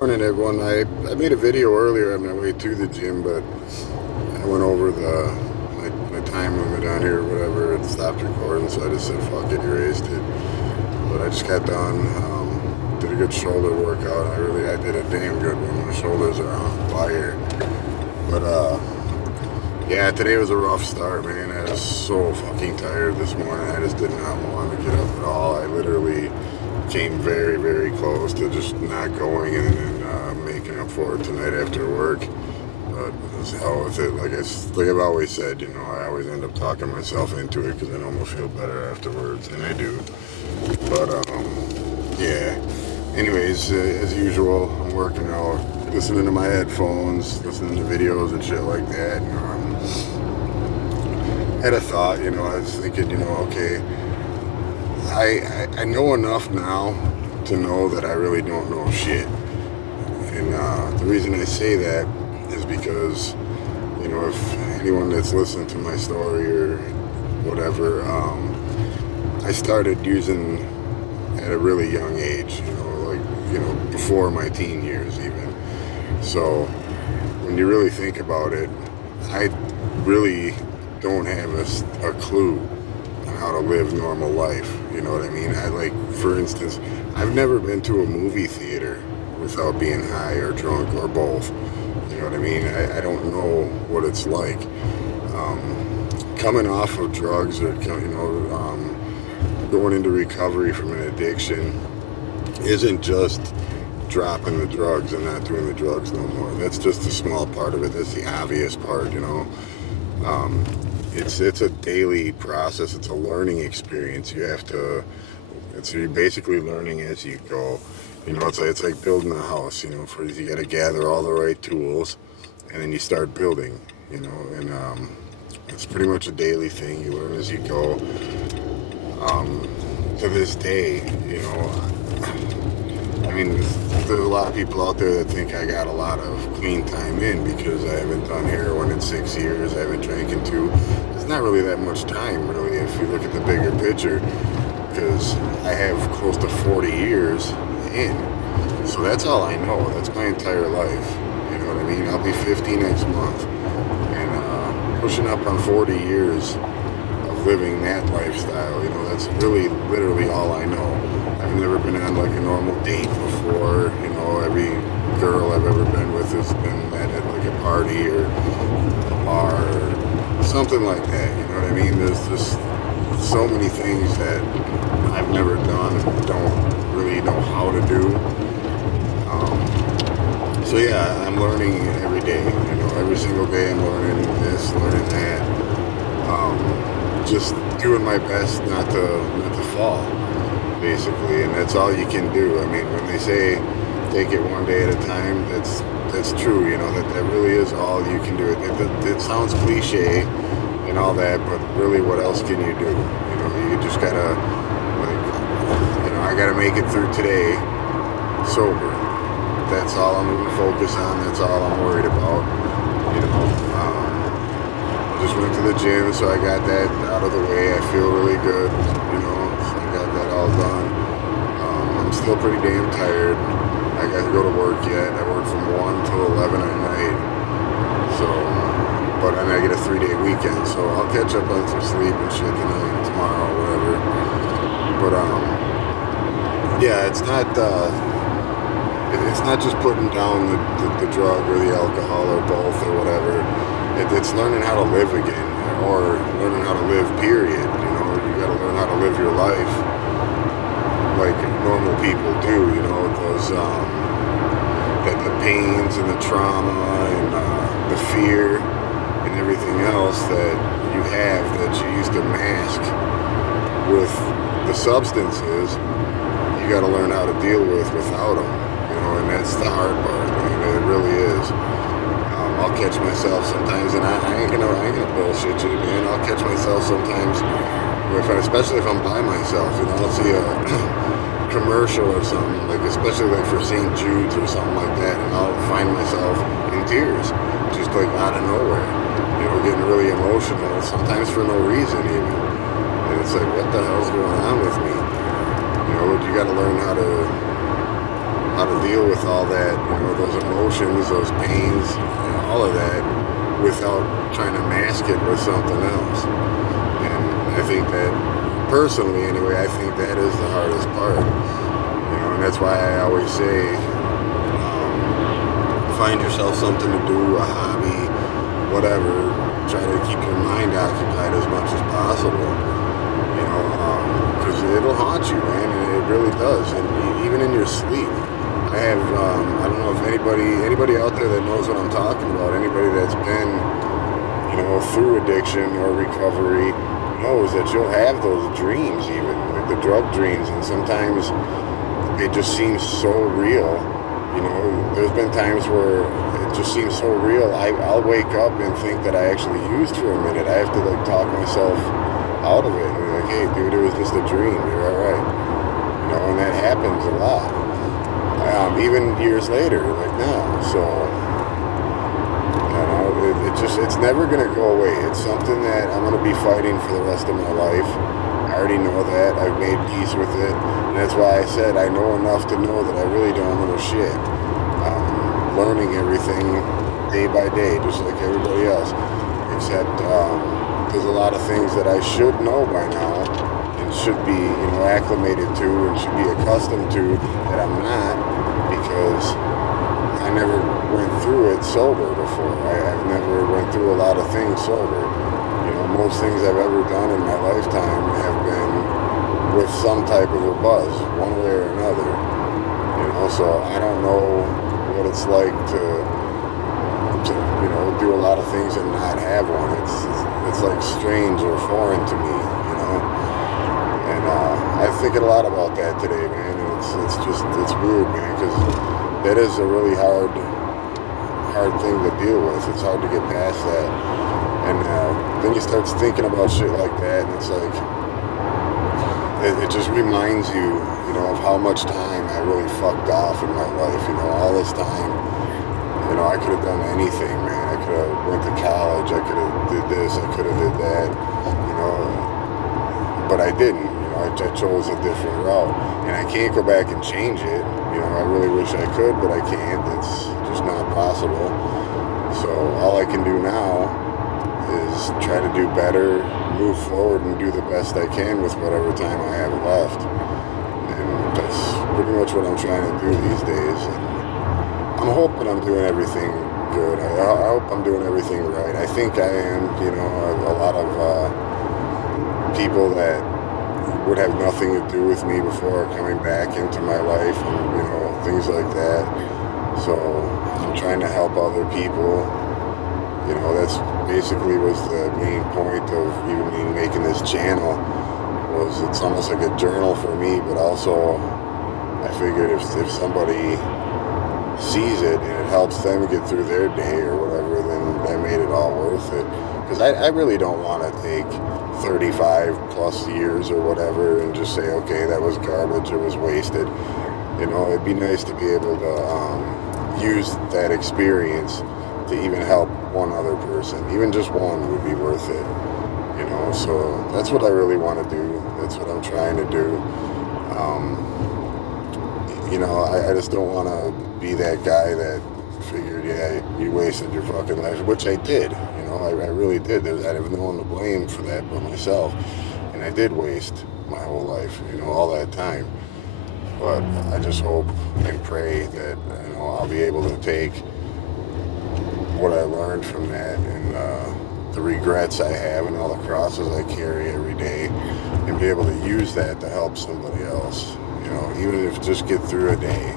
Morning, everyone. I made a video earlier on my way to the gym, but I went over my time limit on here or whatever and stopped recording, so I just said, fuck it, erased it. But I just got done, did a good shoulder workout. I did a damn good one. My shoulders are on fire. But, yeah, today was a rough start, man. I was so fucking tired this morning. I just did not want to get up at all. I literally came very, very close to just not going and making up for it tonight after work. But as hell with it. Like I've always said, you know, I always end up talking myself into it because I know I'm gonna feel better afterwards, and I do. But yeah. Anyways, as usual, I'm working out, listening to my headphones, listening to videos and shit like that. Had a thought, you know, I was thinking, you know, okay, I know enough now to know that I really don't know shit. And the reason I say that is because, you know, if anyone that's listened to my story or whatever, I started using at a really young age, before my teen years even. So when you really think about it, I really don't have a clue on how to live normal life. You know what I mean? For instance, I've never been to a movie theater without being high or drunk or both. You know what I mean? I don't know what it's like. Coming off of drugs or, going into recovery from an addiction isn't just dropping the drugs and not doing the drugs no more. That's just a small part of it. That's the obvious part, you know. It's a daily process. It's a learning experience. You're basically learning as you go. You know, it's like building a house. You know, first you got to gather all the right tools, and then you start building. You know, and it's pretty much a daily thing. You learn as you go. To this day, you know, I mean, there's a lot of people out there that think I got a lot of clean time in because I haven't done heroin in 6 years. I haven't drank in 2. It's not really that much time, really, if you look at the bigger picture, because I have close to 40 years in. So that's all I know. That's my entire life. You know what I mean? I'll be 50 next month. And pushing up on 40 years of living that lifestyle, you know, that's really literally all I know. I've never been on like a normal date before. You know, every girl I've ever been with has been at like a party or a bar or something like that. You know what I mean? There's just so many things that I've never done and don't really know how to do. So yeah, I'm learning every day. You know, every single day I'm learning this, learning that. Just doing my best not to fall, basically, and that's all you can do. I mean, when they say take it one day at a time, that's true. You know, that really is all you can do. It sounds cliche and all that, but really, what else can you do? You know, you just gotta, I gotta make it through today sober. That's all I'm gonna focus on. That's all I'm worried about. You know. I just went to the gym, so I got that out of the way. I feel really good, you know, so I got that all done. I'm still pretty damn tired. I got to go to work yet. I work from 1 till 11 at night. So, and I get a 3-day weekend, so I'll catch up on some sleep and shit tonight, tomorrow, whatever. But, yeah, it's not just putting down the drug or the alcohol or both or whatever. It's learning how to live again, or learning how to live, period. You know, you gotta learn how to live your life like normal people do, you know, those, the pains and the trauma and the fear and everything else that you have that you used to mask with the substances, you gotta learn how to deal with without them, you know, and that's the hard part, man. It really is. I'll catch myself sometimes, and I ain't gonna bullshit you, man. I'll catch myself sometimes, especially if I'm by myself. You know, I'll see a commercial or something, like especially like for St. Jude's or something like that, and I'll find myself in tears, just like out of nowhere. You know, getting really emotional, sometimes for no reason even. And it's like, what the hell's going on with me? You know, you got to learn how how to deal with all that, those emotions, those pains, all of that, without trying to mask it with something else. And I think that, personally anyway, I think that is the hardest part. And that's why I always say, find yourself something to do, a hobby, whatever. Try to keep your mind occupied as much as possible, because it'll haunt you, man, and it really does. And even in your sleep, I don't know if anybody out there that knows what I'm talking about, anybody that's been, through addiction or recovery, knows that you'll have those dreams, even like the drug dreams, and sometimes it just seems so real. There's been times where it just seems so real. I'll wake up and think that I actually used for a minute. I have to talk myself out of it and be like, hey dude, it was just a dream, you're alright. And that happens a lot. Even years later, like now. So it's never gonna go away. It's something that I'm gonna be fighting for the rest of my life. I already know that. I've made peace with it. And that's why I said I know enough to know that I really don't know shit. Learning everything day by day, just like everybody else. Except there's a lot of things that I should know by now and should be, acclimated to and should be accustomed to that I'm not, because I never went through it sober before. I've never went through a lot of things sober. Most things I've ever done in my lifetime have been with some type of a buzz, one way or another. So I don't know what it's like to do a lot of things and not have one. It's like strange or foreign to me, And I think a lot about that today, man. And it's weird, man, because that is a really hard thing to deal with. It's hard to get past that. And then you start thinking about shit like that, and it's like, it just reminds you, of how much time I really fucked off in my life. All this time, I could have done anything, man. I could have went to college, I could have did this, I could have did that, but I didn't. I chose a different route, and I can't go back and change it. I really wish I could, but I can't. It's just not possible. So all I can do now is try to do better, move forward, and do the best I can with whatever time I have left. And that's pretty much what I'm trying to do these days. And I'm hoping I'm doing everything good. I hope I'm doing everything right. I think I am. A lot of people that would have nothing to do with me before coming back into my life, and things like that. So I'm trying to help other people. That's basically was the main point of even me making this channel. It's almost like a journal for me, but also I figured if somebody sees it and it helps them get through their day or whatever, then that made it all worth it. Because I really don't want to take 35 plus years or whatever and just say, okay, that was garbage, it was wasted. It'd be nice to be able to use that experience to even help one other person. Even just one would be worth it. So that's what I really want to do. That's what I'm trying to do. I just don't want to be that guy that figured, yeah, you wasted your fucking life, which I did. I really did. I have no one to blame for that but myself. And I did waste my whole life, all that time. But I just hope and pray that, I'll be able to take what I learned from that and the regrets I have and all the crosses I carry every day, and be able to use that to help somebody else. Even if just get through a day.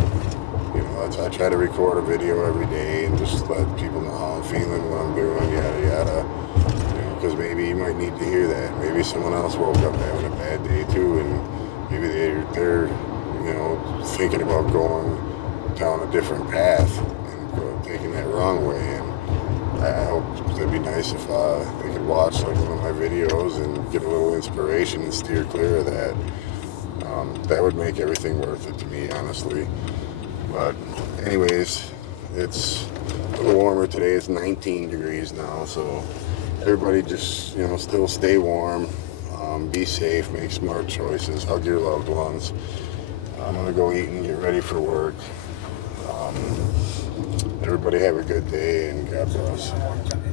I try to record a video every day and just let people know how I'm feeling, what I'm doing, yada yada. Because maybe you might need to hear that. Maybe someone else woke up having a bad day too, and maybe they're thinking about going down a different path and taking that wrong way. And I hope it'd be nice if they could watch one of my videos and get a little inspiration and steer clear of that. That would make everything worth it to me, honestly. But anyways, it's a little warmer today. It's 19 degrees now, so everybody just, still stay warm, be safe, make smart choices, hug your loved ones. I'm gonna go eat and get ready for work. Everybody have a good day, and God bless.